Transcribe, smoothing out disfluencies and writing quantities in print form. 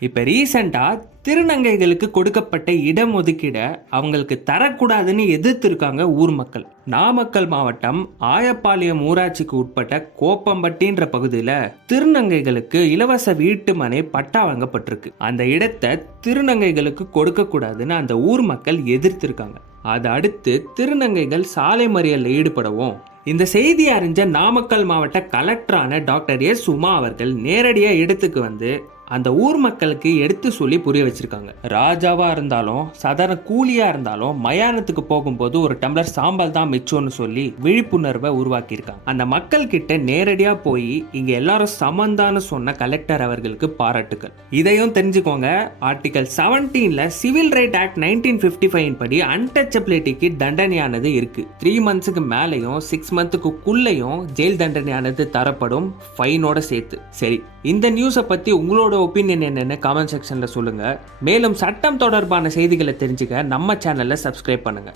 இப்ப ரீசெண்டா திருநங்கைகளுக்கு கொடுக்கப்பட்ட இடஒதுக்கீட அவங்களுக்கு தரக்கூடாதுன்னு எதிர்த்திருக்காங்க ஊர் மக்கள். நாமக்கல் மாவட்டம் ஆயப்பாளையம் ஊராட்சிக்கு உட்பட்ட கோப்பம்பட்டின்ற பகுதியில திருநங்கைகளுக்கு இலவச வீட்டு மனை பட்டா வழங்கப்பட்டிருக்கு. அந்த இடத்தை திருநங்கைகளுக்கு கொடுக்க கூடாதுன்னு அந்த ஊர் மக்கள் எதிர்த்திருக்காங்க. அதை அடுத்து திருநங்கைகள் சாலை மறியலில் ஈடுபடவும் இந்த செய்தி அறிஞ்ச நாமக்கல் மாவட்ட கலெக்டரான டாக்டர் எஸ் உமா அவர்கள் நேரடியா இடத்துக்கு வந்து அந்த ஊர் மக்களுக்கு எடுத்து சொல்லி புரிய வச்சிருக்காங்க. ராஜாவா இருந்தாலும் சாதாரண கூலியா இருந்தாலும் மயானத்துக்கு போகும்போது ஒரு டம்ளர் சாம்பல் தான் மிச்சம்னு சொல்லி விழிப்புணர்வை உருவாக்கியிருக்காங்க. அந்த மக்கள் கிட்ட நேரடியா போய் இங்க எல்லாரும் சமந்தான்னு சொன்ன கலெக்டர் அவர்களுக்கு பாராட்டுகள். இதையும் தெரிஞ்சுக்கோங்க. ஆர்டிகல் 17ல சிவில் ரைட் ஆக்ட் 1955 படி அன்டச்சபிலிட்டிக்கு தண்டனையானது இருக்கு. 3 monthsக்கு மேலையும் 6 monthக்குள்ளேயும் ஜெயில் தண்டனையானது தரப்படும், ஃபைனோட சேர்த்து. சரி, இந்த நியூஸை பத்தி உங்களோட ஒப்பீனியன் என்னன்னு காமெண்ட் செக்ஷன்ல சொல்லுங்க. மேலும் சட்டம் தொடர்பான செய்திகளை தெரிஞ்சுக்க நம்ம சேனலை சப்ஸ்கிரைப் பண்ணுங்க.